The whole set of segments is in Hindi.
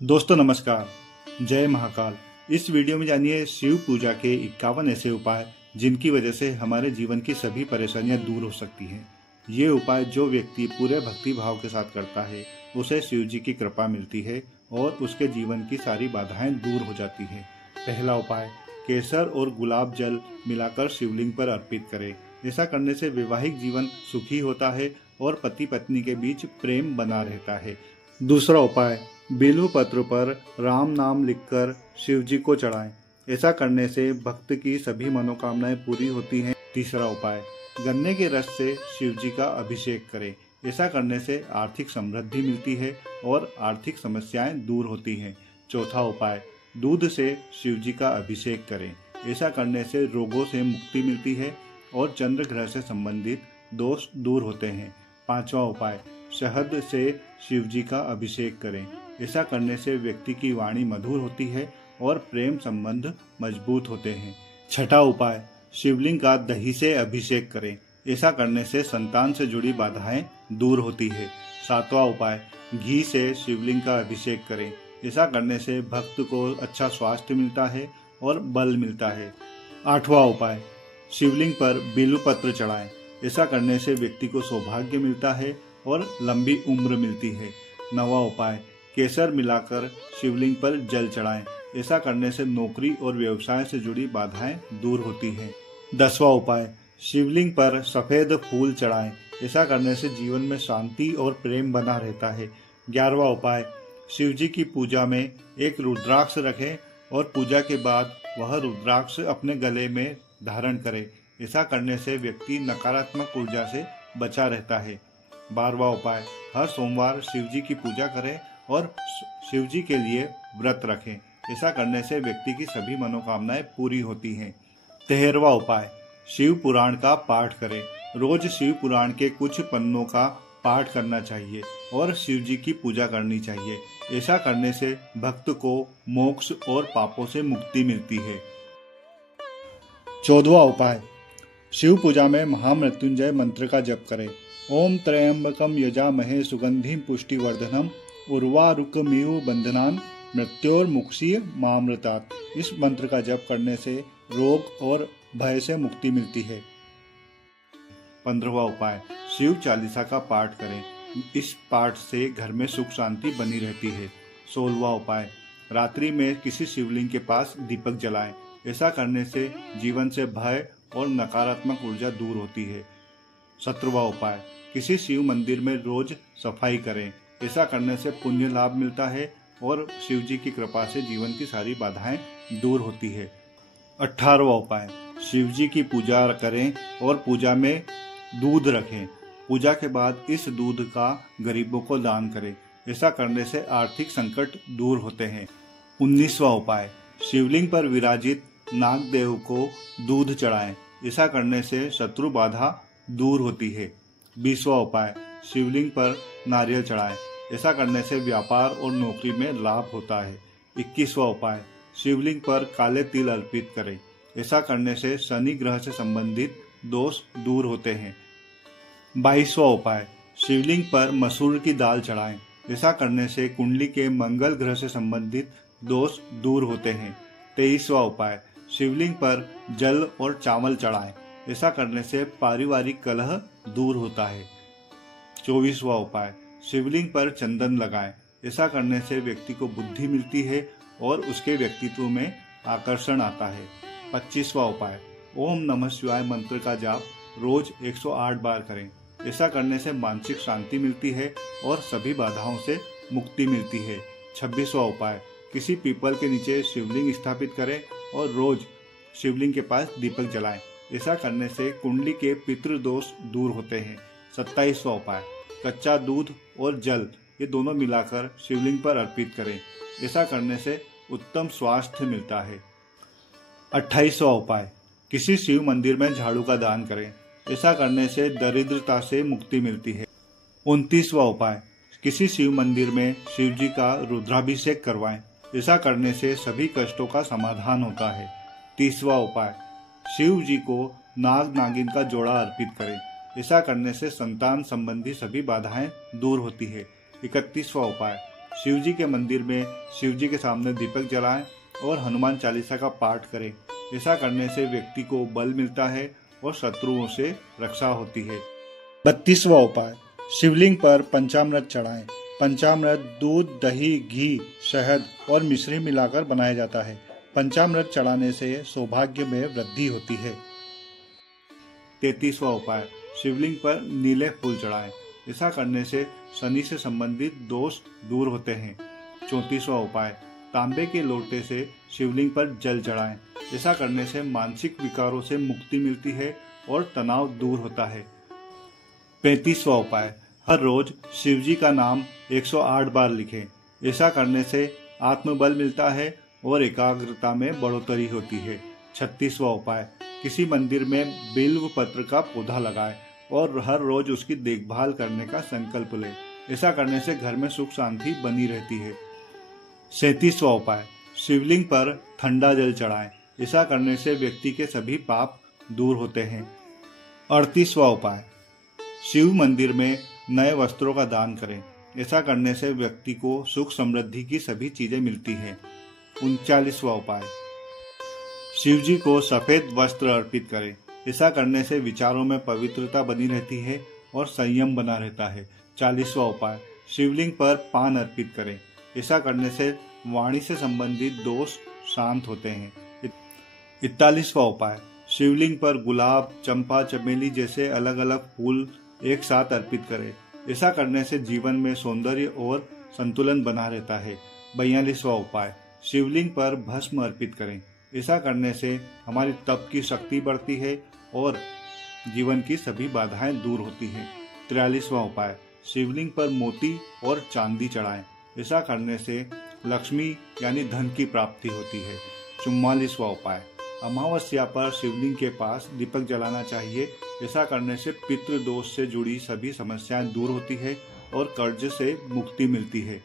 दोस्तों नमस्कार, जय महाकाल। इस वीडियो में जानिए शिव पूजा के 51 ऐसे उपाय जिनकी वजह से हमारे जीवन की सभी परेशानियां दूर हो सकती हैं। ये उपाय जो व्यक्ति पूरे भक्ति भाव के साथ करता है उसे शिव जी की कृपा मिलती है और उसके जीवन की सारी बाधाएं दूर हो जाती है। पहला उपाय, केसर और गुलाब जल मिलाकर शिवलिंग पर अर्पित करें। ऐसा करने से वैवाहिक जीवन सुखी होता है और पति पत्नी के बीच प्रेम बना रहता है। दूसरा उपाय, बिल्व पत्र पर राम नाम लिखकर शिव जी को चढ़ाएं। ऐसा करने से भक्त की सभी मनोकामनाएं पूरी होती हैं। तीसरा उपाय, गन्ने के रस से शिव जी का अभिषेक करें। ऐसा करने से आर्थिक समृद्धि मिलती है और आर्थिक समस्याएं दूर होती हैं। चौथा उपाय, दूध से शिव जी का अभिषेक करें। ऐसा करने से रोगों से मुक्ति मिलती है और चंद्र ग्रह से संबंधित दोष दूर होते हैं। पांचवा उपाय, शहद से शिव जी का अभिषेक करें। ऐसा करने से व्यक्ति की वाणी मधुर होती है और प्रेम संबंध मजबूत होते हैं। छठा उपाय, शिवलिंग का दही से अभिषेक करें। ऐसा करने से संतान से जुड़ी बाधाएं दूर होती है। सातवां उपाय, घी से शिवलिंग का अभिषेक करें। ऐसा करने से भक्त को अच्छा स्वास्थ्य मिलता है और बल मिलता है। आठवां उपाय, शिवलिंग पर बिल्व पत्र चढ़ाएं। ऐसा करने से व्यक्ति को सौभाग्य मिलता है और लंबी उम्र मिलती है। नवा उपाय, केसर मिलाकर शिवलिंग पर जल चढ़ाएं। ऐसा करने से नौकरी और व्यवसाय से जुड़ी बाधाएं दूर होती हैं। 10वां उपाय, शिवलिंग पर सफेद फूल चढ़ाएं। ऐसा करने से जीवन में शांति और प्रेम बना रहता है। 11वां उपाय, शिव जी की पूजा में एक रुद्राक्ष रखें और पूजा के बाद वह रुद्राक्ष अपने गले में धारण करे। ऐसा करने से व्यक्ति नकारात्मक ऊर्जा से बचा रहता है। 12वां उपाय, हर सोमवार शिव जी की पूजा करें और शिव जी के लिए व्रत रखें। ऐसा करने से व्यक्ति की सभी मनोकामनाएं पूरी होती हैं। 13वां उपाय, शिव पुराण का पाठ करें। रोज शिव पुराण के कुछ पन्नों का पाठ करना चाहिए और शिव जी की पूजा करनी चाहिए। ऐसा करने से भक्त को मोक्ष और पापों से मुक्ति मिलती है। 14वां उपाय, शिव पूजा में महामृत्युंजय मंत्र का जप करें। ओम त्र्यंबकम यजामहे सुगंधिम पुष्टिवर्धनम उर्वारुकमिव बंधनान मृत्योर्मुक्षीय मामृतात्। इस मंत्र का जप करने से रोग और भय से मुक्ति मिलती है। 15वां उपाय, शिव चालीसा का पाठ करें। इस पाठ से घर में सुख शांति बनी रहती है। 16वां उपाय, रात्रि में किसी शिवलिंग के पास दीपक जलाएं। ऐसा करने से जीवन से भय और नकारात्मक ऊर्जा दूर होती है। 17वां उपाय, किसी शिव मंदिर में रोज सफाई करें। ऐसा करने से पुण्य लाभ मिलता है और शिव जी की कृपा से जीवन की सारी बाधाएं दूर होती है। 18वां उपाय, शिव जी की पूजा करें और पूजा में दूध रखें। पूजा के बाद इस दूध का गरीबों को दान करें। ऐसा करने से आर्थिक संकट दूर होते हैं। 19वां उपाय, शिवलिंग पर विराजित नागदेव को दूध चढ़ाएं। ऐसा करने से शत्रु बाधा दूर होती है। 20वां उपाय, शिवलिंग पर नारियल चढ़ाएं। ऐसा करने से व्यापार और नौकरी में लाभ होता है। 21वां उपाय, शिवलिंग पर काले तिल अर्पित करें। ऐसा करने से शनि ग्रह से संबंधित दोष दूर होते हैं। 22वां उपाय, शिवलिंग पर मसूर की दाल चढ़ाएं। ऐसा करने से कुंडली के मंगल ग्रह से संबंधित दोष दूर होते हैं। 23वां उपाय, शिवलिंग पर जल और चावल चढ़ाएं। ऐसा करने से पारिवारिक कलह दूर होता है। 24वां उपाय, शिवलिंग पर चंदन लगाएं। ऐसा करने से व्यक्ति को बुद्धि मिलती है और उसके व्यक्तित्व में आकर्षण आता है। 25वां उपाय, ओम नमः शिवाय मंत्र का जाप रोज 108 बार करें। ऐसा करने से मानसिक शांति मिलती है और सभी बाधाओं से मुक्ति मिलती है। 26वां उपाय, किसी पीपल के नीचे शिवलिंग स्थापित करें और रोज शिवलिंग के पास दीपक जलाएं। ऐसा करने से कुंडली के पितृदोष दूर होते हैं। 27वां उपाय, कच्चा दूध और जल ये दोनों मिलाकर शिवलिंग पर अर्पित करें। ऐसा करने से उत्तम स्वास्थ्य मिलता है। 28वां उपाय, किसी शिव मंदिर में झाड़ू का दान करें। ऐसा करने से दरिद्रता से मुक्ति मिलती है। 29वां उपाय, किसी शिव मंदिर में शिव जी का रुद्राभिषेक करवाएं। ऐसा करने से सभी कष्टों का समाधान होता है। 30वां उपाय, शिव जी को नाग नागिन का जोड़ा अर्पित करें। ऐसा करने से संतान संबंधी सभी बाधाएं दूर होती है। 31वां उपाय, शिव जी के मंदिर में शिव जी के सामने दीपक जलाएं और हनुमान चालीसा का पाठ करें। ऐसा करने से व्यक्ति को बल मिलता है और शत्रुओं से रक्षा होती है। 32वां उपाय, शिवलिंग पर पंचामृत चढ़ाएं। पंचामृत दूध, दही, घी, शहद और मिश्री मिलाकर बनाया जाता है। पंचामृत चढ़ाने से सौभाग्य में वृद्धि होती है। 33वां उपाय, शिवलिंग पर नीले फूल चढ़ाएं। ऐसा करने से शनि से संबंधित दोष दूर होते हैं। 34वां उपाय, तांबे के लोटे से शिवलिंग पर जल चढ़ाएं। ऐसा करने से मानसिक विकारों से मुक्ति मिलती है और तनाव दूर होता है। 35वां उपाय, हर रोज शिव जी का नाम 108 बार लिखें। ऐसा करने से आत्मबल मिलता है और एकाग्रता में बढ़ोतरी होती है। 36वां उपाय, किसी मंदिर में बिल्व पत्र का पौधा लगाएं और हर रोज उसकी देखभाल करने का संकल्प लें। ऐसा करने से घर में सुख शांति बनी रहती है। 37वां उपाय, शिवलिंग पर ठंडा जल चढ़ाएं। ऐसा करने से व्यक्ति के सभी पाप दूर होते हैं। 38वां उपाय, शिव मंदिर में नए वस्त्रों का दान करें। ऐसा करने से व्यक्ति को सुख समृद्धि की सभी चीजें मिलती हैं। 39वां उपाय, शिव जी को सफेद वस्त्र अर्पित करें। ऐसा करने से विचारों में पवित्रता बनी रहती है और संयम बना रहता है। 40वां उपाय, शिवलिंग पर पान अर्पित करें। ऐसा करने से वाणी से संबंधित दोष शांत होते हैं। 41वां उपाय, शिवलिंग पर गुलाब, चंपा, चमेली जैसे अलग अलग फूल एक साथ अर्पित करें। ऐसा करने से जीवन में सौंदर्य और संतुलन बना रहता है। 42वां उपाय, शिवलिंग पर भस्म अर्पित करें। ऐसा करने से हमारी तप की शक्ति बढ़ती है और जीवन की सभी बाधाएं दूर होती हैं। 43वां उपाय, शिवलिंग पर मोती और चांदी चढ़ाएं। ऐसा करने से लक्ष्मी यानी धन की प्राप्ति होती है। 44वां उपाय, अमावस्या पर शिवलिंग के पास दीपक जलाना चाहिए। ऐसा करने से पितृ दोष से जुड़ी सभी समस्याएं दूर होती है और कर्ज से मुक्ति मिलती है।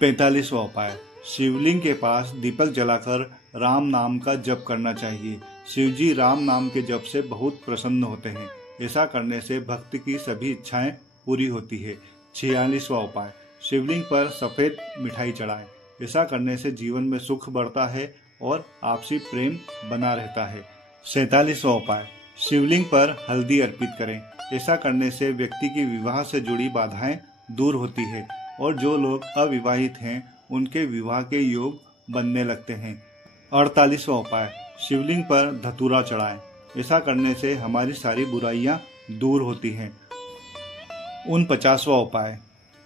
45वां उपाय, शिवलिंग के पास दीपक जलाकर राम नाम का जप करना चाहिए। शिव जी राम नाम के जप से बहुत प्रसन्न होते हैं। ऐसा करने से भक्त की सभी इच्छाएं पूरी होती है। 46वां उपाय, शिवलिंग पर सफेद मिठाई चढ़ाएं। ऐसा करने से जीवन में सुख बढ़ता है और आपसी प्रेम बना रहता है। 47वां उपाय, शिवलिंग पर हल्दी अर्पित करें। ऐसा करने से व्यक्ति की विवाह से जुड़ी बाधाएं दूर होती है और जो लोग अविवाहित हैं उनके विवाह के योग बनने लगते हैं। 48वां उपाय, शिवलिंग पर धतूरा चढ़ाएं। ऐसा करने से हमारी सारी बुराइयां दूर होती हैं। 49वां उपाय,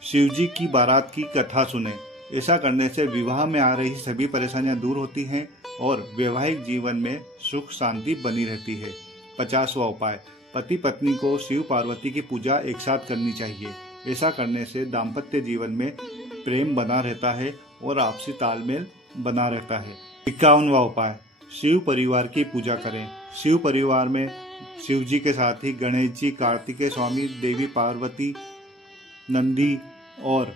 शिव जी की बारात की कथा सुने। ऐसा करने से विवाह में आ रही सभी परेशानियां दूर होती हैं और वैवाहिक जीवन में सुख शांति बनी रहती है। 50वां उपाय, पति पत्नी को शिव पार्वती की पूजा एक साथ करनी चाहिए। ऐसा करने से दाम्पत्य जीवन में प्रेम बना रहता है और आपसी तालमेल बना रहता है। 51वां उपाय, शिव परिवार की पूजा करें। शिव परिवार में शिव जी के साथ ही गणेश जी, कार्तिकेय स्वामी, देवी पार्वती, नंदी और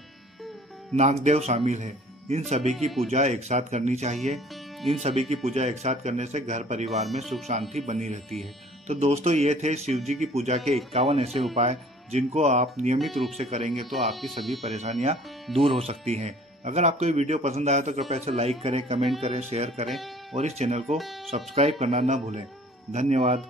नागदेव शामिल है। इन सभी की पूजा एक साथ करनी चाहिए। इन सभी की पूजा एक साथ करने से घर परिवार में सुख शांति बनी रहती है। तो दोस्तों, ये थे शिव जी की पूजा के 51 ऐसे उपाय जिनको आप नियमित रूप से करेंगे तो आपकी सभी परेशानियां दूर हो सकती हैं। अगर आपको ये वीडियो पसंद आया तो कृपया इसे लाइक करें, कमेंट करें, शेयर करें और इस चैनल को सब्सक्राइब करना न भूलें। धन्यवाद।